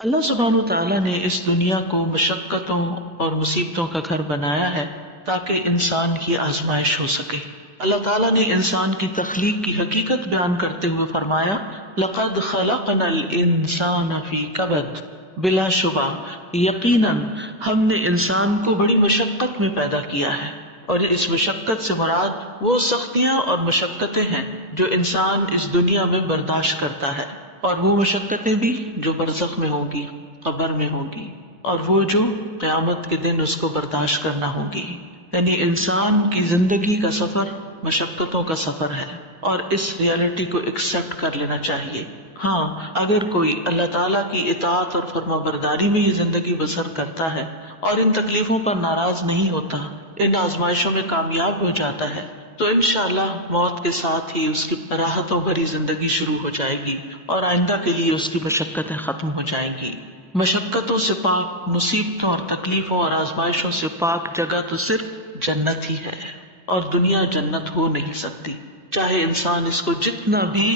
اللہ سبحانہ تعالیٰ نے اس دنیا کو مشقتوں اور مصیبتوں کا گھر بنایا ہے تاکہ انسان کی آزمائش ہو سکے۔ اللہ تعالیٰ نے انسان کی تخلیق کی حقیقت بیان کرتے ہوئے فرمایا لَقَدْ خَلَقْنَا الْإِنسَانَ فِي كَبَدٍ، بلا شبہ یقیناً ہم نے انسان کو بڑی مشقت میں پیدا کیا ہے، اور اس مشقت سے مراد وہ سختیاں اور مشقتیں ہیں جو انسان اس دنیا میں برداشت کرتا ہے، اور وہ مشقتیں بھی جو برزخ میں ہوں گی، قبر میں ہوں گی، اور وہ جو قیامت کے دن اس کو برداشت کرنا ہوگی۔ یعنی انسان کی زندگی کا سفر مشقتوں کا سفر ہے، اور اس ریالٹی کو ایکسپٹ کر لینا چاہیے۔ ہاں، اگر کوئی اللہ تعالیٰ کی اطاعت اور فرما برداری میں یہ زندگی بسر کرتا ہے اور ان تکلیفوں پر ناراض نہیں ہوتا، ان آزمائشوں میں کامیاب ہو جاتا ہے، تو انشاءاللہ موت کے ساتھ ہی اس کی راحتوں بھری زندگی شروع ہو جائے گی اور آئندہ کے لیے اس کی مشقتیں ختم ہو جائیں گی۔ مشقتوں سے پاک، مصیبتوں اور تکلیفوں اور آزمائشوں سے پاک جگہ تو صرف جنت ہی ہے، اور دنیا جنت ہو نہیں سکتی، چاہے انسان اس کو جتنا بھی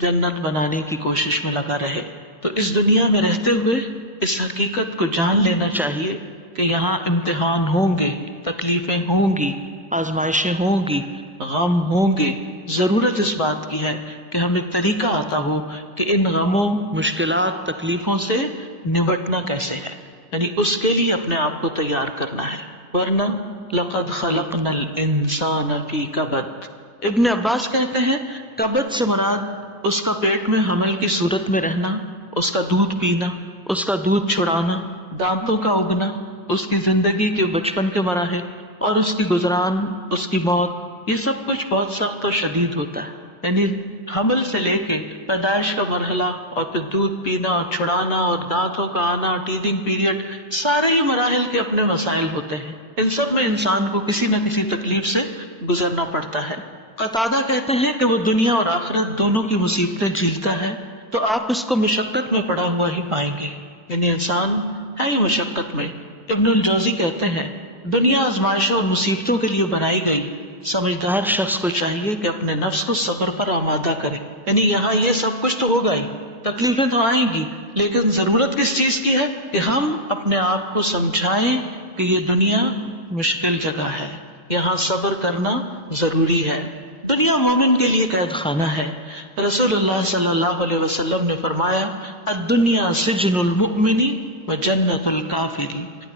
جنت بنانے کی کوشش میں لگا رہے۔ تو اس دنیا میں رہتے ہوئے اس حقیقت کو جان لینا چاہیے کہ یہاں امتحان ہوں گے، تکلیفیں ہوں گی، آزمائشیں ہوں گی، غم ہوں گے۔ ضرورت اس بات کی ہے کہ ہمیں طریقہ آتا ہو کہ ان غموں، مشکلات، تکلیفوں سے نمٹنا کیسے ہے، یعنی اس کے لیے اپنے آپ کو تیار کرنا ہے، ورنہ لقد خلقنا الانسان فی کبد۔ ابن عباس کہتے ہیں کبد سے مراد اس کا پیٹ میں حمل کی صورت میں رہنا، اس کا دودھ پینا، اس کا دودھ چھڑانا، دانتوں کا اگنا، اس کی زندگی کے بچپن کے مراحل اور اس کی گزران، اس کی موت، یہ سب کچھ بہت سخت اور شدید ہوتا ہے۔ یعنی حمل سے لے کے پیدائش کا مرحلہ اور پھر دودھ پینا اور چھڑانا اور دانتوں کا آنا، ٹیتھنگ پیریڈ، سارے ہی مراحل کے اپنے مسائل ہوتے ہیں۔ ان سب میں انسان کو کسی نہ کسی تکلیف سے گزرنا پڑتا ہے۔ قتادہ کہتے ہیں کہ وہ دنیا اور آخرت دونوں کی مصیبتیں جھیلتا ہے تو آپ اس کو مشقت میں پڑا ہوا ہی پائیں گے، یعنی انسان ہے ہی مشقت میں۔ ابن الجوزی کہتے ہیں دنیا آزمائشوں اور مصیبتوں کے لیے بنائی گئی، سمجھدار شخص کو چاہیے کہ اپنے نفس کو صبر پر آمادہ کرے۔ یعنی یہاں یہ سب کچھ تو ہوگا ہی، تکلیفیں تو آئیں گی، لیکن ضرورت کس چیز کی ہے کہ ہم اپنے آپ کو سمجھائیں کہ یہ دنیا مشکل جگہ ہے، یہاں صبر کرنا ضروری ہے۔ دنیا مومن کے لیے قید خانہ ہے۔ رسول اللہ صلی اللہ علیہ وسلم نے فرمایا الدنیا سجن المؤمن و جنت الکافر،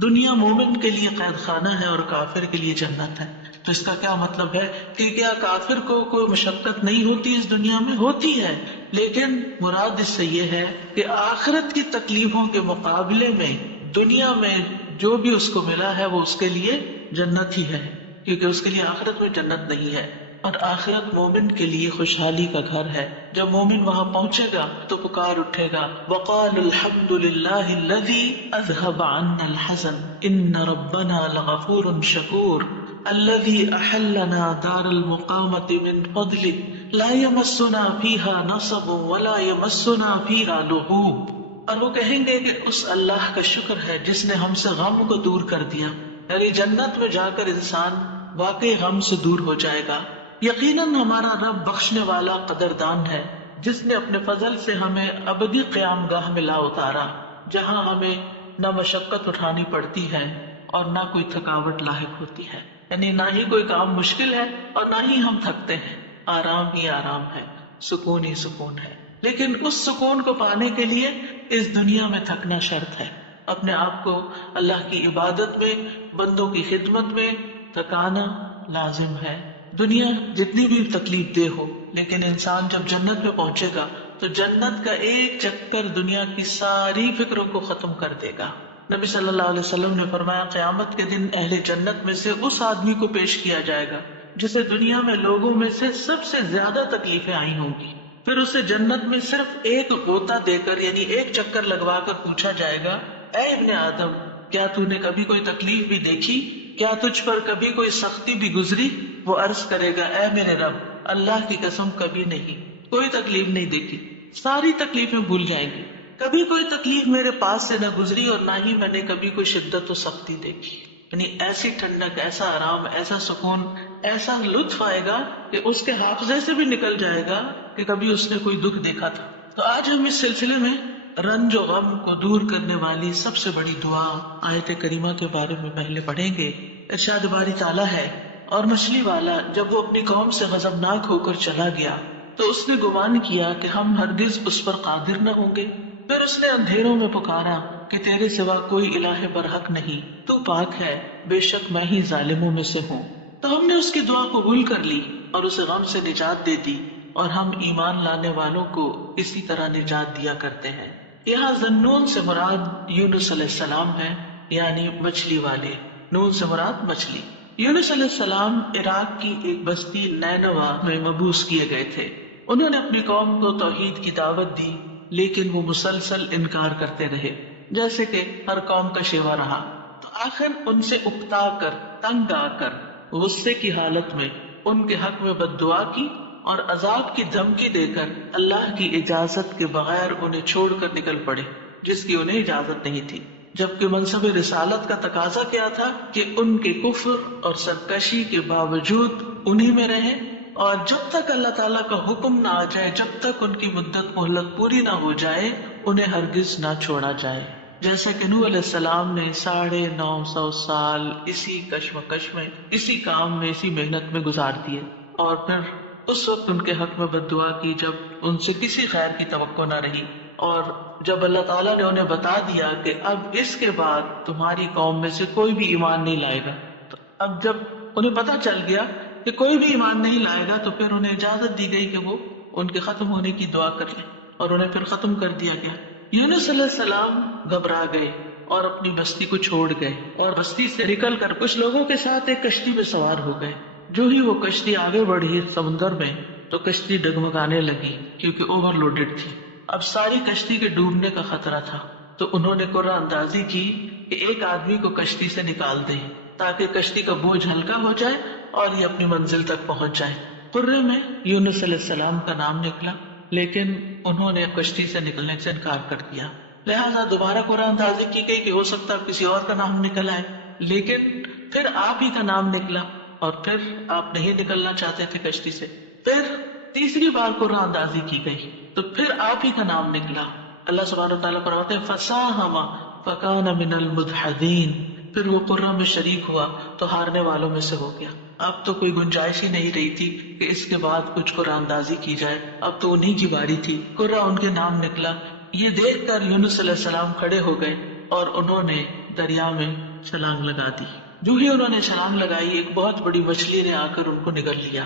دنیا مومن کے لیے قید خانہ ہے اور کافر کے لیے جنت ہے۔ تو اس کا کیا مطلب ہے کہ کیا کافر کو کوئی مشقت نہیں ہوتی اس دنیا میں؟ ہوتی ہے، لیکن مراد اس سے یہ ہے کہ آخرت کی تکلیفوں کے مقابلے میں دنیا میں جو بھی اس کو ملا ہے وہ اس کے لیے جنت ہی ہے، کیونکہ اس کے لیے آخرت میں جنت نہیں ہے۔ اور آخرت مومن کے لیے خوشحالی کا گھر ہے۔ جب مومن وہاں پہنچے گا تو پکار اٹھے گا وقال الحمد للہ الذی اذهب عنا الحزن ان ربنا لغفور شکور الذی احلنا دار المقامة من فضله لا يمسنا فيها نصب ولا يمسنا فيها لغوب۔ اور وہ کہیں گے کہ اس اللہ کا شکر ہے جس نے ہم سے غم کو دور کر دیا، یعنی جنت میں جا کر انسان واقعی غم سے دور ہو جائے گا۔ یقیناً ہمارا رب بخشنے والا قدردان ہے جس نے اپنے فضل سے ہمیں ابدی قیام گاہ میں لا اتارا، جہاں ہمیں نہ مشقت اٹھانی پڑتی ہے اور نہ کوئی تھکاوٹ لاحق ہوتی ہے، یعنی نہ ہی کوئی کام مشکل ہے اور نہ ہی ہم تھکتے ہیں، آرام ہی آرام ہے، سکون ہی سکون ہے۔ لیکن اس سکون کو پانے کے لیے اس دنیا میں تھکنا شرط ہے، اپنے آپ کو اللہ کی عبادت میں، بندوں کی خدمت میں تھکانا لازم ہے۔ دنیا جتنی بھی تکلیف دہ ہو، لیکن انسان جب جنت میں پہنچے گا تو جنت کا ایک چکر دنیا کی ساری فکروں کو ختم کر دے گا۔ نبی صلی اللہ علیہ وسلم نے فرمایا قیامت کے دن اہل جنت میں سے اس آدمی کو پیش کیا جائے گا جسے دنیا میں لوگوں میں سے سب سے زیادہ تکلیفیں آئی ہوں گی، پھر اسے جنت میں صرف ایک غوطہ دے کر، یعنی ایک چکر لگوا کر پوچھا جائے گا اے ابن آدم، کیا تو نے کبھی کوئی تکلیف بھی دیکھی؟ کیا تجھ پر کبھی کوئی سختی بھی گزری؟ وہ عرض کرے گا اے میرے رب، اللہ کی قسم کبھی نہیں، کوئی تکلیف نہیں دیکھی، ساری تکلیفیں بھول جائیں گی، کبھی کوئی تکلیف میرے پاس سے نہ گزری اور نہ ہی میں نے کبھی کوئی شدت و سختی دیکھی۔ یعنی ایسی ٹھنڈک، ایسا آرام، ایسا سکون، ایسا لطف آئے گا کہ اس کے حافظے سے بھی نکل جائے گا کہ کبھی اس نے کوئی دکھ دیکھا تھا۔ تو آج ہم اس سلسلے میں رنج و غم کو دور کرنے والی سب سے بڑی دعا آیت کریمہ کے بارے میں پہلے پڑھیں گے۔ ارشاد باری تعالیٰ ہے، اور مچھلی والا جب وہ اپنی قوم سے غضبناک ہو کر چلا گیا تو اس نے گمان کیا کہ ہم ہرگز اس پر قادر نہ ہوں گے۔ پھر اس نے اندھیروں میں پکارا کہ تیرے سوا کوئی الہ برحق نہیں، تو پاک ہے، بے شک میں ہی ظالموں میں سے ہوں۔ تو ہم نے اس کی دعا قبول کر لی اور اسے غم سے نجات دے دی، اور ہم ایمان لانے والوں کو اسی طرح نجات دیا کرتے ہیں۔ یہاں ذنون سے مراد یونس علیہ السلام ہے، یعنی مچھلی والے۔ نون سے مراد مچھلی۔ یونس علیہ السلام عراق کی ایک بستی نینوا میں مبعوث کیے گئے تھے۔ انہوں نے اپنی قوم کو توحید کی دعوت دی، لیکن وہ مسلسل انکار کرتے رہے، جیسے کہ ہر قوم کا شیوا رہا۔ تو آخر ان سے اکتا کر، تنگ آ کر، غصے کی حالت میں ان کے حق میں بد دعا کی اور عذاب کی دھمکی دے کر اللہ کی اجازت کے بغیر انہیں چھوڑ کر نکل پڑے، جس کی انہیں اجازت نہیں تھی، جبکہ منصب رسالت کا تقاضا کیا تھا کہ ان کے کفر اور سرکشی کے باوجود انہی میں رہیں، اور جب تک اللہ تعالیٰ کا حکم نہ آ جائے، جب تک ان کی مدت مہلت پوری نہ ہو جائے، انہیں ہرگز نہ چھوڑا جائے۔ جیسا کہ نوح علیہ السلام نے 950 سال اسی کشمکش میں، اسی کام میں، اسی محنت میں گزار دیے، اور پھر اس وقت ان کے حق میں بد دعا کی جب ان سے کسی خیر کی توقع نہ رہی، اور جب اللہ تعالیٰ نے انہیں بتا دیا کہ اب اس کے بعد تمہاری قوم میں سے کوئی بھی ایمان نہیں لائے گا، تو اب جب انہیں پتا چل گیا کہ کوئی بھی ایمان نہیں لائے گا، تو پھر انہیں اجازت دی گئی کہ وہ ان کے ختم ہونے کی دعا کر لیں، اور انہیں پھر ختم کر دیا گیا۔ یونس علیہ السلام گھبرا گئے اور اپنی بستی کو چھوڑ گئے، اور بستی سے نکل کر کچھ لوگوں کے ساتھ ایک کشتی میں سوار ہو گئے۔ جو ہی وہ کشتی آگے بڑھی سمندر میں، تو کشتی ڈگمگانے لگی کیونکہ اوور لوڈڈ تھی۔ اب ساری کشتی کے ڈوبنے کا خطرہ تھا، تو انہوں نے قرعہ اندازی کی کہ ایک آدمی کو کشتی سے نکال دیں تاکہ کشتی کا بوجھ ہلکا ہو جائے اور یہ اپنی منزل تک پہنچ جائے۔ قرعے میں یونس علیہ السلام کا نام نکلا، لیکن انہوں نے کشتی سے نکلنے سے انکار کر دیا، لہذا دوبارہ قرعہ اندازی کی گئی کہ ہو سکتا ہے کسی اور کا نام نکل آئے، لیکن پھر آپ ہی کا نام نکلا، اور پھر آپ نہیں نکلنا چاہتے تھے کشتی سے۔ پھر تیسری بار قرعہ اندازی کی گئی تو پھر آپ ہی کا نام نکلا۔ اللہ سبحانہ وتعالیٰ فرماتے ہیں فَسَاهَمَ فَكَانَ مِنَ الْمُدْحَضِينَ، پھر وہ قرعہ میں شریک ہوا تو ہارنے والوں میں سے ہو گیا۔ اب تو کوئی گنجائش ہی نہیں رہی تھی کہ اس کے بعد کچھ قرعہ اندازی کی جائے، اب تو انہی کی باری تھی۔ قرعہ ان کے نام نکلا۔ یہ دیکھ کر یونس علیہ السلام کھڑے ہو گئے اور انہوں نے دریا میں چھلانگ لگا دی۔ جو ہی انہوں نے چھلانگ لگائی، ایک بہت بڑی مچھلی نے آ کر ان کو نگل لیا۔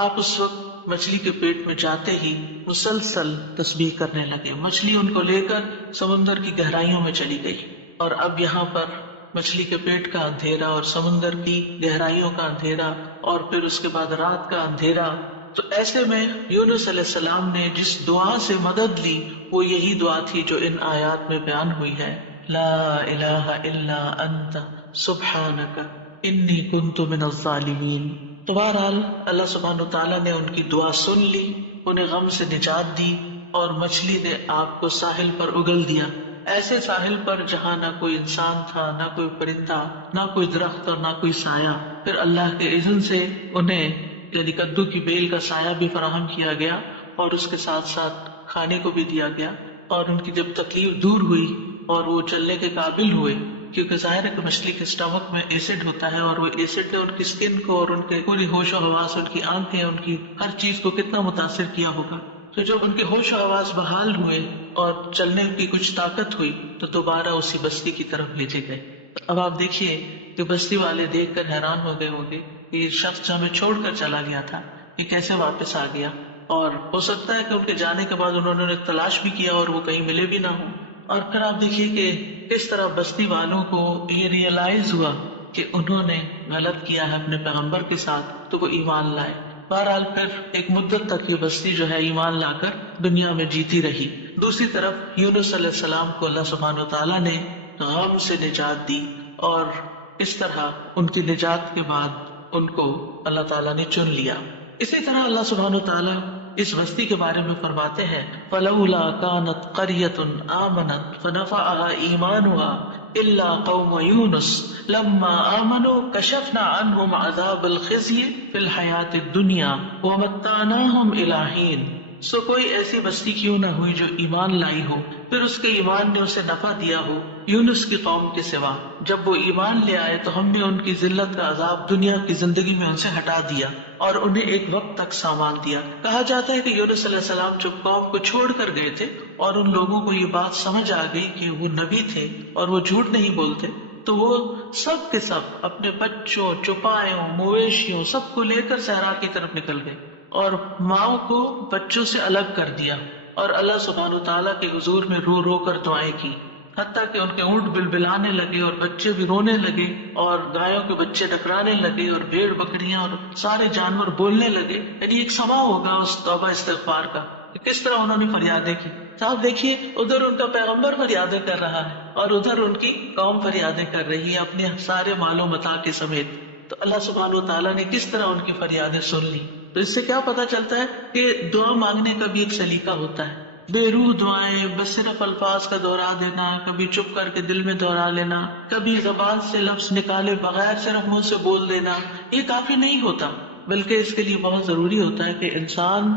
آپ اس وقت مچھلی کے پیٹ میں جاتے ہی مسلسل تسبیح کرنے لگے۔ مچھلی ان کو لے کر سمندر کی گہرائیوں میں چلی گئی، اور اب یہاں پر مچھلی کے پیٹ کا اندھیرا اور سمندر کی گہرائیوں کا اندھیرا، اور پھر اس کے بعد رات کا اندھیرا۔ تو ایسے میں یونس علیہ السلام نے جس دعا سے مدد لی وہ یہی دعا تھی جو ان آیات میں بیان ہوئی ہے، لا الہ الا انت سبحانک انی کنت من الظالمین۔ تو بہرحال اللہ سبحانہ تعالیٰ نے ان کی دعا سن لی، انہیں غم سے نجات دی، اور مچھلی نے آپ کو ساحل پر اگل دیا، ایسے ساحل پر جہاں نہ کوئی انسان تھا، نہ کوئی پرندہ، نہ کوئی درخت اور نہ کوئی سایہ۔ پھر اللہ کے اذن سے انہیں یعنی کدو کی بیل کا سایہ بھی فراہم کیا گیا، اور اس کے ساتھ ساتھ کھانے کو بھی دیا گیا، اور ان کی جب تکلیف دور ہوئی اور وہ چلنے کے قابل ہوئے، کیونکہ ظاہر ہے کہ مچھلی کے اسٹمک میں ایسڈ ہوتا ہے، اور وہ ایسڈ نے ان کی سکن کو اور ان کے پوری ہوش و حواس، ان کی آنکھیں، ان کی ہر چیز کو کتنا متاثر کیا ہوگا۔ تو جب ان کے ہوش و حواس بحال ہوئے اور چلنے کی کچھ طاقت ہوئی تو دوبارہ اسی بستی کی طرف بھیجے گئے۔ اب آپ دیکھیے کہ بستی والے دیکھ کر حیران ہو گئے ہوں گے کہ یہ شخص جو ہمیں چھوڑ کر چلا گیا تھا یہ کیسے واپس آ گیا، اور ہو سکتا ہے کہ ان کے جانے کے بعد انہوں نے تلاش بھی کیا اور وہ کہیں ملے بھی نہ ہوں۔ اور پھر آپ دیکھیے کہ کس طرح بستی والوں کو یہ ریئلائز ہوا کہ انہوں نے غلط کیا ہے اپنے پیغمبر کے ساتھ، تو وہ ایمان لائے۔ بہرحال پھر ایک مدت تک یہ بستی جو ہے ایمان لا کر دنیا میں جیتی رہی۔ دوسری طرف یونس علیہ السلام کو اللہ سبحانہ وتعالیٰ نے غم سے نجات دی، اور اس طرح ان کی نجات کے بعد ان کو اللہ تعالیٰ نے چن لیا۔ اسی طرح اللہ سبحانہ وتعالیٰ اس بستی کے بارے میں فرماتے ہیں فَلَوْلَا كَانَتْ قَرْيَةٌ آمَنَتْ فَنَفَعَهَا إِيمَانُهَا إِلَّا قَوْمَ يُونُسَ لَمَّا آمَنُوا كَشَفْنَا عَنْهُمْ عَذَابَ الْخِزْيِ فِي الْحَيَاةِ الدُّنْيَا وَمَتَّعْنَاهُمْ إِلَىٰ حِينٍ۔ سو کوئی ایسی بستی کیوں نہ ہوئی جو ایمان لائی ہو پھر اس کے ایمان نے اسے نفع دیا ہو یونس کی قوم کے سوا. جب وہ ایمان لے آئے تو ہم نے ان کی ذلت کا عذاب دنیا کی زندگی میں ان سے ہٹا دیا اور انہیں ایک وقت تک سامان دیا. کہا جاتا ہے کہ یونس علیہ السلام جب قوم کو چھوڑ کر گئے تھے اور ان لوگوں کو یہ بات سمجھ آ گئی کہ وہ نبی تھے اور وہ جھوٹ نہیں بولتے تو وہ سب کے سب اپنے بچوں، چوپایوں، مویشیوں سب کو لے کر صحرا کی طرف نکل گئے اور ماؤں کو بچوں سے الگ کر دیا اور اللہ سبحانہ وتعالیٰ کے حضور میں رو رو کر دعائیں کی، حتیٰ کہ ان کے اونٹ بلبلانے لگے اور بچے بھی رونے لگے اور گایوں کے بچے ٹکرانے لگے اور بھیڑ بکریاں اور سارے جانور بولنے لگے. یعنی ایک سما ہوگا اس توبہ استغفار کا کہ کس طرح انہوں نے فریادیں کی. صاحب دیکھیے ادھر ان کا پیغمبر فریادیں کر رہا ہے اور ادھر ان کی قوم فریادیں کر رہی ہے اپنے سارے مال و متاع کے سمیت. تو اللہ سبحانہ وتعالیٰ نے کس طرح ان کی فریادیں سن لی. تو اس سے کیا پتا چلتا ہے کہ دعا مانگنے کا بھی ایک سلیقہ ہوتا ہے. بے روح دعائیں، بس صرف الفاظ کا دہرا دینا، کبھی چپ کر کے دل میں دہرا لینا، کبھی زبان سے لفظ نکالے بغیر صرف منہ سے بول دینا، یہ کافی نہیں ہوتا، بلکہ اس کے لیے بہت ضروری ہوتا ہے کہ انسان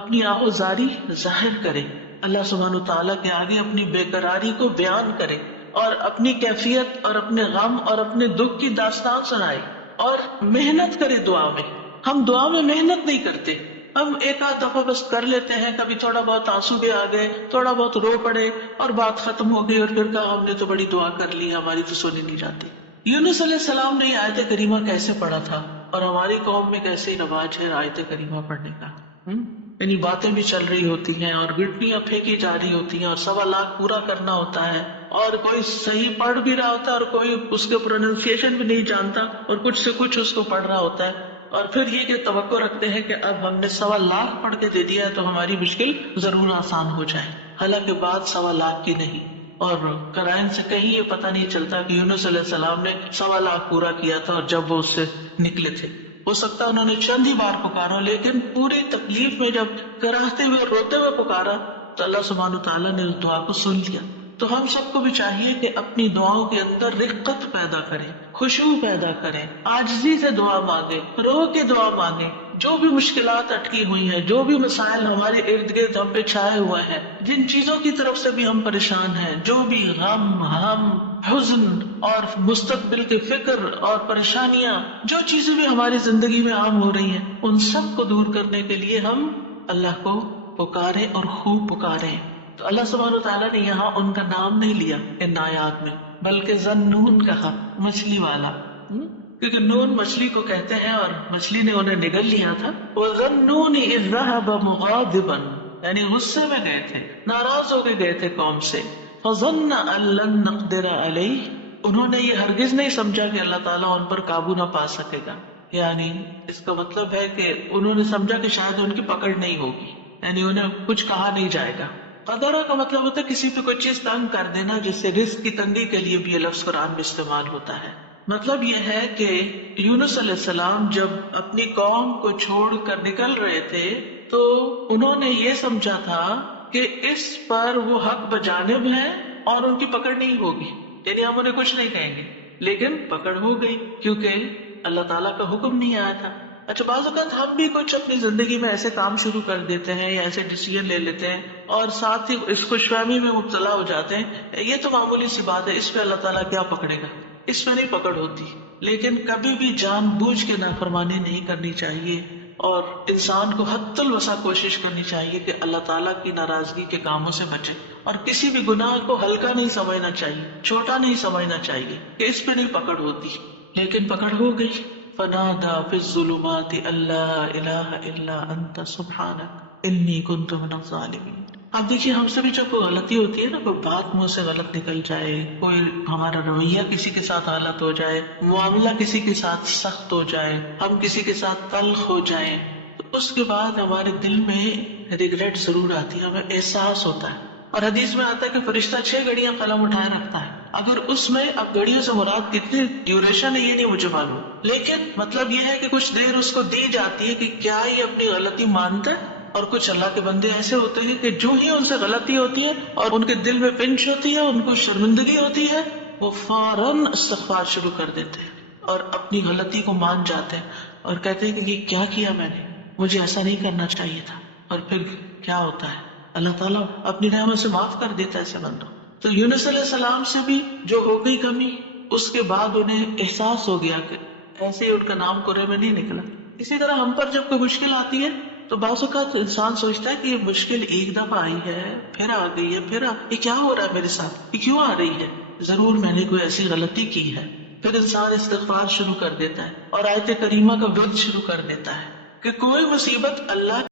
اپنی آہوزاری ظاہر کرے، اللہ سبحانہ وتعالیٰ کے آگے اپنی بے قراری کو بیان کرے اور اپنی کیفیت اور اپنے غم اور اپنے دکھ کی داستان سنائے اور محنت کرے دعا میں. ہم دعا میں محنت نہیں کرتے، ہم ایک آدھ دفعہ بس کر لیتے ہیں، کبھی تھوڑا بہت آنسو بھی آ گئے، تھوڑا بہت رو پڑے اور بات ختم ہو گئی اور پھر کہا ہم نے تو بڑی دعا کر لی، ہماری تو سنی نہیں جاتی. یونس علیہ السلام نے یہ آیت کریمہ کیسے پڑھا تھا اور ہماری قوم میں کیسے رواج ہے آیت کریمہ پڑھنے کا. یعنی باتیں بھی چل رہی ہوتی ہیں اور گٹنیاں پھینکی جا رہی ہوتی ہیں اور 1.25 لاکھ پورا کرنا ہوتا ہے اور کوئی صحیح پڑھ بھی رہا ہوتا ہے اور کوئی اس کے پروننسیشن بھی نہیں جانتا اور کچھ سے کچھ اس کو پڑھ رہا ہوتا ہے اور پھر یہ کہ توقع رکھتے ہیں کہ اب ہم نے 1.25 لاکھ پڑھ کے دے دیا ہے تو ہماری مشکل ضرور آسان ہو جائے. حالانکہ بات 1.25 لاکھ کی نہیں اور قرائن سے کہیں یہ پتہ نہیں چلتا کہ یونس علیہ السلام نے 1.25 لاکھ پورا کیا تھا اور جب وہ اس سے نکلے تھے. ہو سکتا انہوں نے چند ہی بار پکارا لیکن پوری تکلیف میں جب کراہتے ہوئے روتے ہوئے پکارا تو اللہ سبحانہ وتعالیٰ نے اس دعا کو سن لیا. تو ہم سب کو بھی چاہیے کہ اپنی دعاؤں کے اندر رقت پیدا کریں، خشوع پیدا کریں، عاجزی سے دعا مانگیں، رو کے دعا مانگیں. جو بھی مشکلات اٹکی ہوئی ہیں، جو بھی مسائل ہمارے ارد گرد ہم پہ چھائے ہوئے ہیں، جن چیزوں کی طرف سے بھی ہم پریشان ہیں، جو بھی غم، حزن اور مستقبل کی فکر اور پریشانیاں، جو چیزیں بھی ہماری زندگی میں عام ہو رہی ہیں، ان سب کو دور کرنے کے لیے ہم اللہ کو پکاریں اور خوب پکاریں. تو اللہ سبحانہ وتعالیٰ نے یہاں ان کا نام نہیں لیا ان آیات میں، بلکہ ذنون کہا، مچھلی والا، کیونکہ نون مچھلی کو کہتے ہیں اور مچھلی نے انہیں نگل لیا تھا. وَذَنُّونِ إِذْ ذَهَبَ مُغَاضِبًا، یعنی غصے میں گئے تھے، ناراض ہو کے گئے تھے قوم سے. فَظَنَّ أَن لَّن نَّقْدِرَ عَلَيْهِ، انہوں نے یہ ہرگز نہیں سمجھا کہ اللہ تعالیٰ ان پر قابو نہ پا سکے گا. یعنی اس کا مطلب ہے کہ انہوں نے سمجھا کہ شاید ان کی پکڑ نہیں ہوگی، یعنی انہیں کچھ کہا نہیں جائے گا. قدرہ کا مطلب ہوتا ہے کسی پہ کوئی چیز تنگ کر دینا، جس سے رزق کی تنگی کے لیے بھی یہ لفظ قرآن میں استعمال ہوتا ہے. مطلب یہ ہے کہ یونس علیہ السلام جب اپنی قوم کو چھوڑ کر نکل رہے تھے تو انہوں نے یہ سمجھا تھا کہ اس پر وہ حق بجانب ہے اور ان کی پکڑ نہیں ہوگی، یعنی ہم انہیں کچھ نہیں کہیں گے. لیکن پکڑ ہو گئی کیونکہ اللہ تعالیٰ کا حکم نہیں آیا تھا. اچھا، بعض اوقات ہم بھی کچھ اپنی زندگی میں ایسے کام شروع کر دیتے ہیں یا ایسے ڈیسیژن لے لیتے ہیں اور ساتھ ہی اس خوش فہمی میں مبتلا ہو جاتے ہیں. یہ تو معمولی سی بات ہے، اس پہ اللہ تعالیٰ کیا پکڑے گا، اس پہ نہیں پکڑ ہوتی. لیکن کبھی بھی جان بوجھ کے نافرمانی نہیں کرنی چاہیے اور انسان کو حد الوسع کوشش کرنی چاہیے کہ اللہ تعالیٰ کی ناراضگی کے کاموں سے بچے اور کسی بھی گناہ کو ہلکا نہیں سمجھنا چاہیے، چھوٹا نہیں سمجھنا چاہیے کہ اس پہ نہیں پکڑ ہوتی. لیکن پکڑ ہو گئی. فنادى في الظلمات أن لا إله إلا أنت سبحانك إني كنت من الظالمين. اب دیکھیے ہم سے بھی جب کوئی غلطی ہوتی ہے نا، کوئی بات منہ سے غلط نکل جائے، کوئی ہمارا رویہ کسی کے ساتھ غلط ہو جائے، معاملہ کسی کے ساتھ سخت ہو جائے، ہم کسی کے ساتھ تلخ ہو جائیں، تو اس کے بعد ہمارے دل میں ریگریٹ ضرور آتی ہے، ہمیں احساس ہوتا ہے. اور حدیث میں آتا ہے کہ فرشتہ 6 گھڑیاں قلم اٹھائے رکھتا ہے. اگر اس میں اب گھڑیوں سے مراد کتنی ڈیوریشن ہے یہ نہیں مجھے معلوم، لیکن مطلب یہ ہے کہ کچھ دیر اس کو دی جاتی ہے کہ کیا یہ اپنی غلطی مانتا ہے. اور کچھ اللہ کے بندے ایسے ہوتے ہیں کہ جو ہی ان سے غلطی ہوتی ہے اور ان کے دل میں پنچ ہوتی ہے، ان کو شرمندگی ہوتی ہے، وہ فوراً استغفار شروع کر دیتے ہیں اور اپنی غلطی کو مان جاتے ہیں اور کہتے ہیں کہ یہ کیا کیا میں نے، مجھے ایسا نہیں کرنا چاہیے تھا. اور پھر کیا ہوتا ہے؟ اللہ تعالیٰ اپنی رحمت سے معاف کر دیتا ہے ایسے بندوں. تو یونس علیہ السلام سے بھی جو ہو گئی کمی، اس کے بعد انہیں احساس ہو گیا کہ ایسے ہی ان کا نام قرے میں نہیں نکلا. اسی طرح ہم پر جب کوئی مشکل آتی ہے تو بعض اوقات انسان سوچتا ہے کہ یہ مشکل ایک دفعہ آئی ہے، پھر آ گئی ہے، یہ کیا ہو رہا ہے میرے ساتھ، یہ کیوں آ رہی ہے؟ ضرور میں نے کوئی ایسی غلطی کی ہے. پھر انسان استغفار شروع کر دیتا ہے اور آیت کریمہ کا ورد شروع کر دیتا ہے کہ کوئی مصیبت اللہ